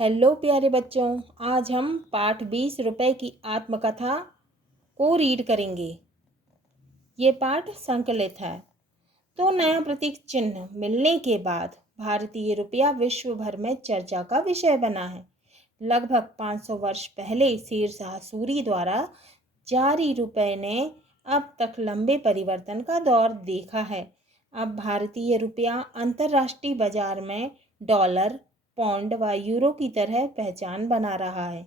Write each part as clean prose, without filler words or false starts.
Hello प्यारे बच्चों, आज हम पाठ 20 रुपए की आत्मकथा को रीड करेंगे। ये पाठ संकलित है। तो नया प्रतीक चिन्ह मिलने के बाद भारतीय रुपया विश्व भर में चर्चा का विषय बना है। लगभग 500 वर्ष पहले शेरशाह सूरी द्वारा जारी रुपए ने अब तक लंबे परिवर्तन का दौर देखा है। अब भारतीय रुपया अंतर्राष्ट्रीय बाजार में डॉलर, पौंड व यूरो की तरह पहचान बना रहा है।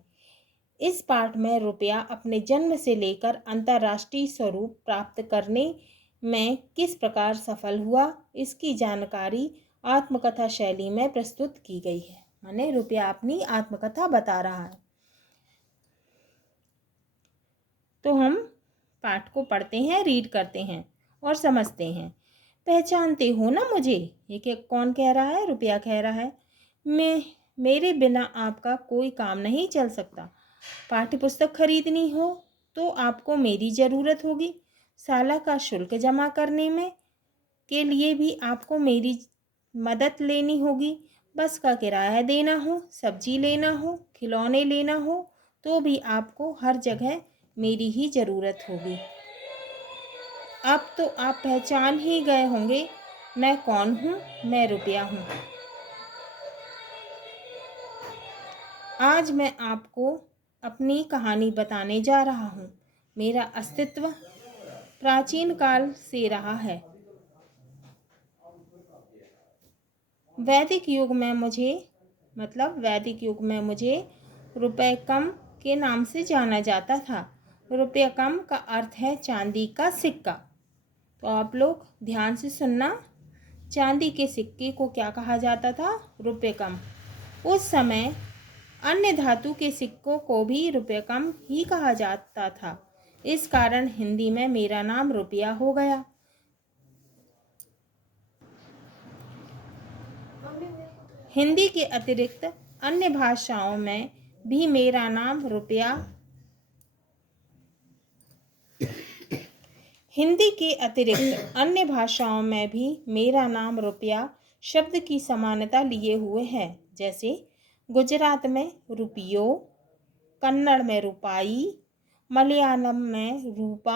इस पाठ में रुपया अपने जन्म से लेकर अंतर्राष्ट्रीय स्वरूप प्राप्त करने में किस प्रकार सफल हुआ, इसकी जानकारी आत्मकथा शैली में प्रस्तुत की गई है। माने रुपया अपनी आत्मकथा बता रहा है। तो हम पाठ को पढ़ते हैं, रीड करते हैं और समझते हैं। पहचानते हो ना मुझे? ये कौन कह रहा है? रुपया कह रहा है, मेरे बिना आपका कोई काम नहीं चल सकता। पाठ्य पुस्तक खरीदनी हो तो आपको मेरी ज़रूरत होगी। साला का शुल्क जमा करने में के लिए भी आपको मेरी मदद लेनी होगी। बस का किराया देना हो, सब्जी लेना हो, खिलौने लेना हो तो भी आपको हर जगह मेरी ही ज़रूरत होगी। अब तो आप पहचान ही गए होंगे मैं कौन हूँ। मैं रुपया हूँ। आज मैं आपको अपनी कहानी बताने जा रहा हूँ। मेरा अस्तित्व प्राचीन काल से रहा है। वैदिक युग में मुझे रुपए कम के नाम से जाना जाता था। रुपये कम का अर्थ है चांदी का सिक्का। तो आप लोग ध्यान से सुनना। चांदी के सिक्के को क्या कहा जाता था? रुपये कम। उस समय अन्य धातु के सिक्कों को भी रुपये कम ही कहा जाता था। इस कारण हिंदी में मेरा नाम रुपया हो गया। हिंदी के अतिरिक्त अन्य भाषाओं में भी मेरा नाम रुपया शब्द की समानता लिए हुए है। जैसे गुजरात में रुपियो, कन्नड़ में रुपाई, मलयालम में रूपा,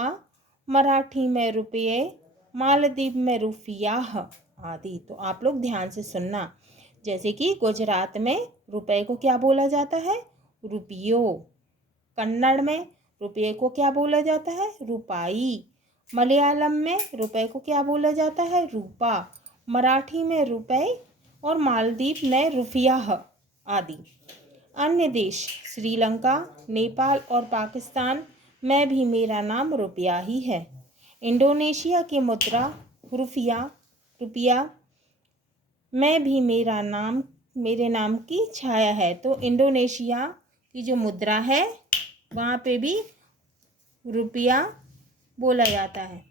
मराठी में रुपये, मालदीव में रुफियाह आदि। तो आप लोग ध्यान से सुनना। जैसे कि गुजरात में रुपए को क्या बोला जाता है? रुपियो। कन्नड़ में रुपये को क्या बोला जाता है? रुपाई। मलयालम में रुपए को क्या बोला जाता है? रूपा। मराठी में रुपए और मालदीव में रुफियाह आदि। अन्य देश श्रीलंका, नेपाल और पाकिस्तान में भी मेरा नाम रुपया ही है। इंडोनेशिया की मुद्रा रुपया में भी मेरे नाम की छाया है। तो इंडोनेशिया की जो मुद्रा है वहाँ पे भी रुपया बोला जाता है।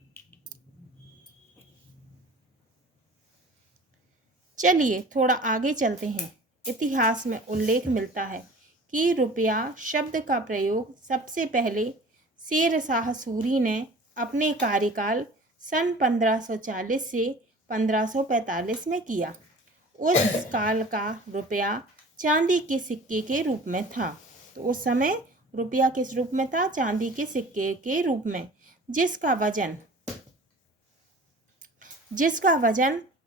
चलिए थोड़ा आगे चलते हैं। इतिहास में उल्लेख मिलता है कि रुपया शब्द का प्रयोग सबसे पहले शेरशाह सूरी ने अपने कार्यकाल सन 1540 से 1545 में किया। उस काल का रुपया चांदी के सिक्के के रूप में था। तो उस समय रुपया किस रूप में था? चांदी के सिक्के के रूप में, जिसका वजन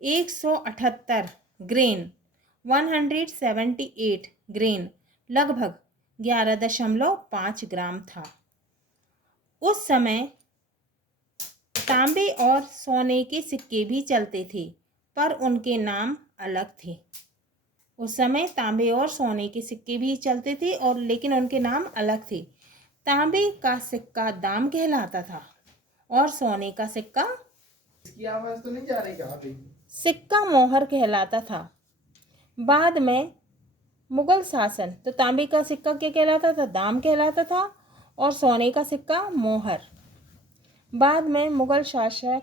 178 ग्रेन 178 ग्रेन लगभग 11.5 ग्राम था। उस समय तांबे और सोने के सिक्के भी चलते थे, पर उनके नाम अलग थे। उस समय तांबे और सोने के सिक्के भी चलते थे और लेकिन उनके नाम अलग थे। तांबे का सिक्का दाम कहलाता था और सोने का सिक्का सिक्का मोहर कहलाता था। बाद में मुगल शासन, तो तांबे का सिक्का क्या कहलाता था? दाम कहलाता था और सोने का सिक्का मोहर। बाद में मुगल शासक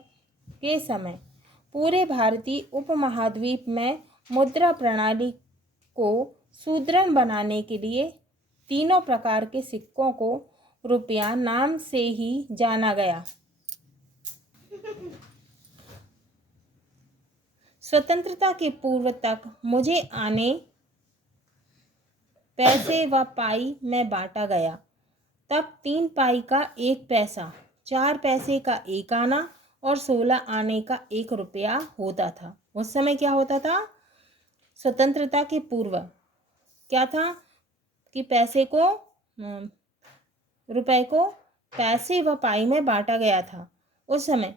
के समय पूरे भारतीय उपमहाद्वीप में मुद्रा प्रणाली को सुदृढ़ बनाने के लिए तीनों प्रकार के सिक्कों को रुपया नाम से ही जाना गया। स्वतंत्रता के पूर्व तक मुझे आने पैसे व पाई में बांटा गया। तब 3 पाई का 1 पैसा, 4 पैसे का 1 आना और 16 आने का 1 रुपया होता था। उस समय क्या होता था? स्वतंत्रता के पूर्व क्या था कि पैसे को रुपए को पैसे व पाई में बांटा गया था। उस समय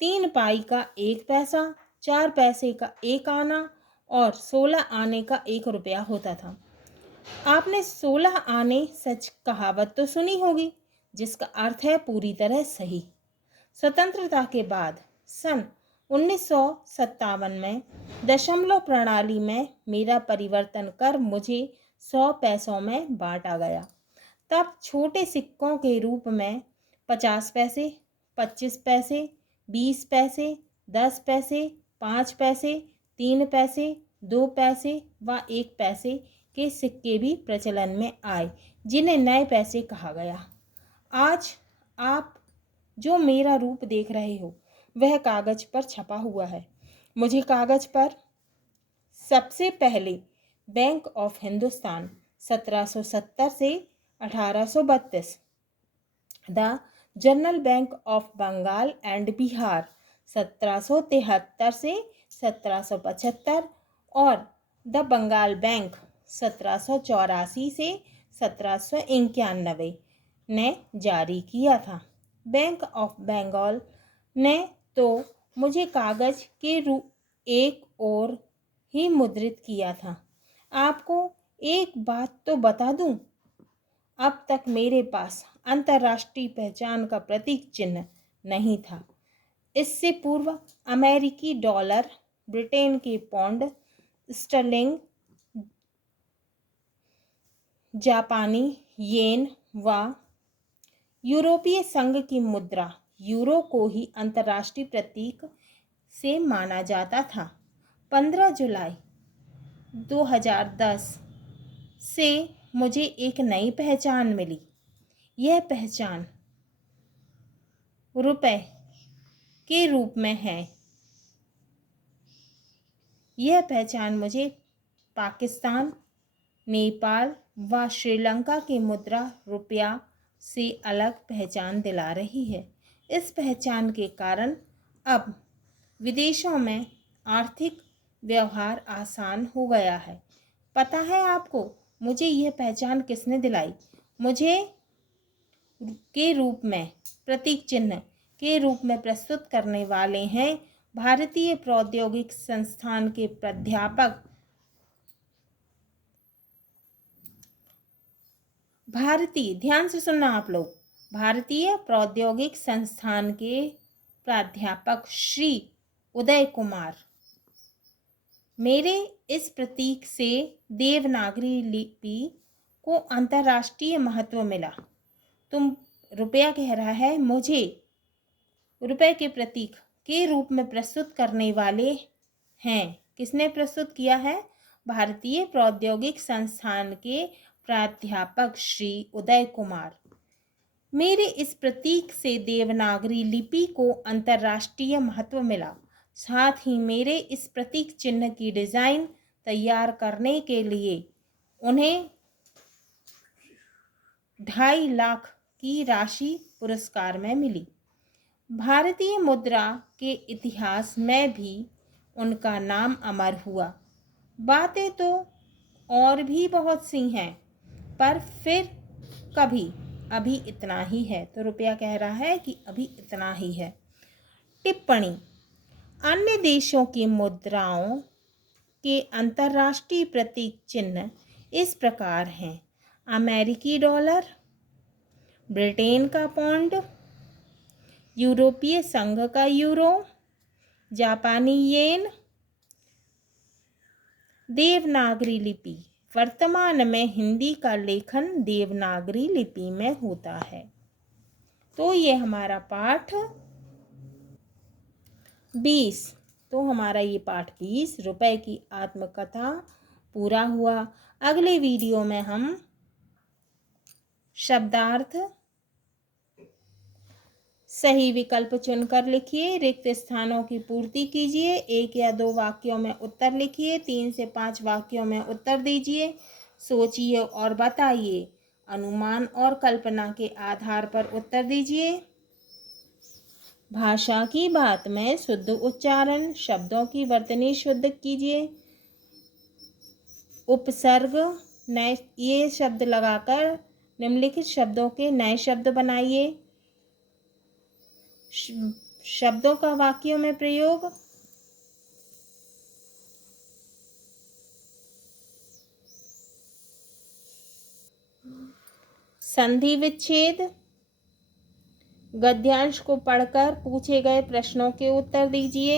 3 पाई का 1 पैसा, 4 पैसे का 1 आना और 16 आने का 1 रुपया होता था। आपने 16 आने सच कहावत तो सुनी होगी, जिसका अर्थ है पूरी तरह सही। स्वतंत्रता के बाद सन 1957 में दशमलव प्रणाली में मेरा परिवर्तन कर मुझे 100 पैसों में बांटा गया। तब छोटे सिक्कों के रूप में 50 पैसे, 25 पैसे, 20 पैसे, 10 पैसे, 5 पैसे, 3 पैसे, 2 पैसे व 1 पैसे के सिक्के भी प्रचलन में आए, जिन्हें नए पैसे कहा गया। आज आप जो मेरा रूप देख रहे हो वह कागज पर छपा हुआ है। मुझे कागज पर सबसे पहले बैंक ऑफ हिंदुस्तान 1770 से 1832, the general bank of Bengal and Bihar 1773 से 1775 और द बंगाल बैंक 1784 से 1791 ने जारी किया था। बैंक ऑफ बंगाल ने तो मुझे कागज के एक ओर ही मुद्रित किया था। आपको एक बात तो बता दूं, अब तक मेरे पास अंतर्राष्ट्रीय पहचान का प्रतीक चिन्ह नहीं था। इससे पूर्व अमेरिकी डॉलर, ब्रिटेन के पौंड स्टर्लिंग, जापानी येन व यूरोपीय संघ की मुद्रा यूरो को ही अंतर्राष्ट्रीय प्रतीक से माना जाता था। 15 जुलाई 2010 से मुझे एक नई पहचान मिली। यह पहचान रुपए के रूप में है। यह पहचान मुझे पाकिस्तान, नेपाल व श्रीलंका की मुद्रा रुपया से अलग पहचान दिला रही है। इस पहचान के कारण अब विदेशों में आर्थिक व्यवहार आसान हो गया है। पता है आपको मुझे यह पहचान किसने दिलाई? मुझे के रूप में प्रतीक चिन्ह के रूप में प्रस्तुत करने वाले हैं भारतीय प्रौद्योगिक संस्थान के प्राध्यापक ध्यान से सुनना आप लोग, भारतीय प्रौद्योगिक संस्थान के प्राध्यापक श्री उदय कुमार। मेरे इस प्रतीक से देवनागरी लिपि को अंतर्राष्ट्रीय महत्व मिला। तुम रुपया कह रहा है, मुझे रुपए के प्रतीक के रूप में प्रस्तुत करने वाले हैं। किसने प्रस्तुत किया है? भारतीय प्रौद्योगिक संस्थान के प्राध्यापक श्री उदय कुमार। मेरे इस प्रतीक से देवनागरी लिपि को अंतर्राष्ट्रीय महत्व मिला। साथ ही मेरे इस प्रतीक चिन्ह की डिज़ाइन तैयार करने के लिए उन्हें 2.5 लाख की राशि पुरस्कार में मिली। भारतीय मुद्रा के इतिहास में भी उनका नाम अमर हुआ। बातें तो और भी बहुत सी हैं, पर फिर कभी अभी इतना ही है। तो रुपया कह रहा है कि अभी इतना ही है। टिप्पणी: अन्य देशों की मुद्राओं के अंतर्राष्ट्रीय प्रतीक चिन्ह इस प्रकार हैं: अमेरिकी डॉलर, ब्रिटेन का पौंड, यूरोपीय संघ का यूरो, जापानी येन, देवनागरी लिपि। वर्तमान में हिंदी का लेखन देवनागरी लिपि में होता है। तो ये हमारा पाठ 20, तो हमारा ये पाठ 20 रुपए की आत्मकथा पूरा हुआ। अगले वीडियो में हम शब्दार्थ सही विकल्प चुनकर लिखिए, रिक्त स्थानों की पूर्ति कीजिए, 1 या 2 वाक्यों में उत्तर लिखिए, 3 से 5 वाक्यों में उत्तर दीजिए, सोचिए और बताइए। अनुमान और कल्पना के आधार पर उत्तर दीजिए। भाषा की बात में शुद्ध उच्चारण, शब्दों की वर्तनी शुद्ध कीजिए। उपसर्ग नए ये शब्द लगाकर निम्नलिखित शब्दों के नए शब्द बनाइए। शब्दों का वाक्यों में प्रयोग। संधि विच्छेद। गद्यांश को पढ़कर पूछे गए प्रश्नों के उत्तर दीजिए।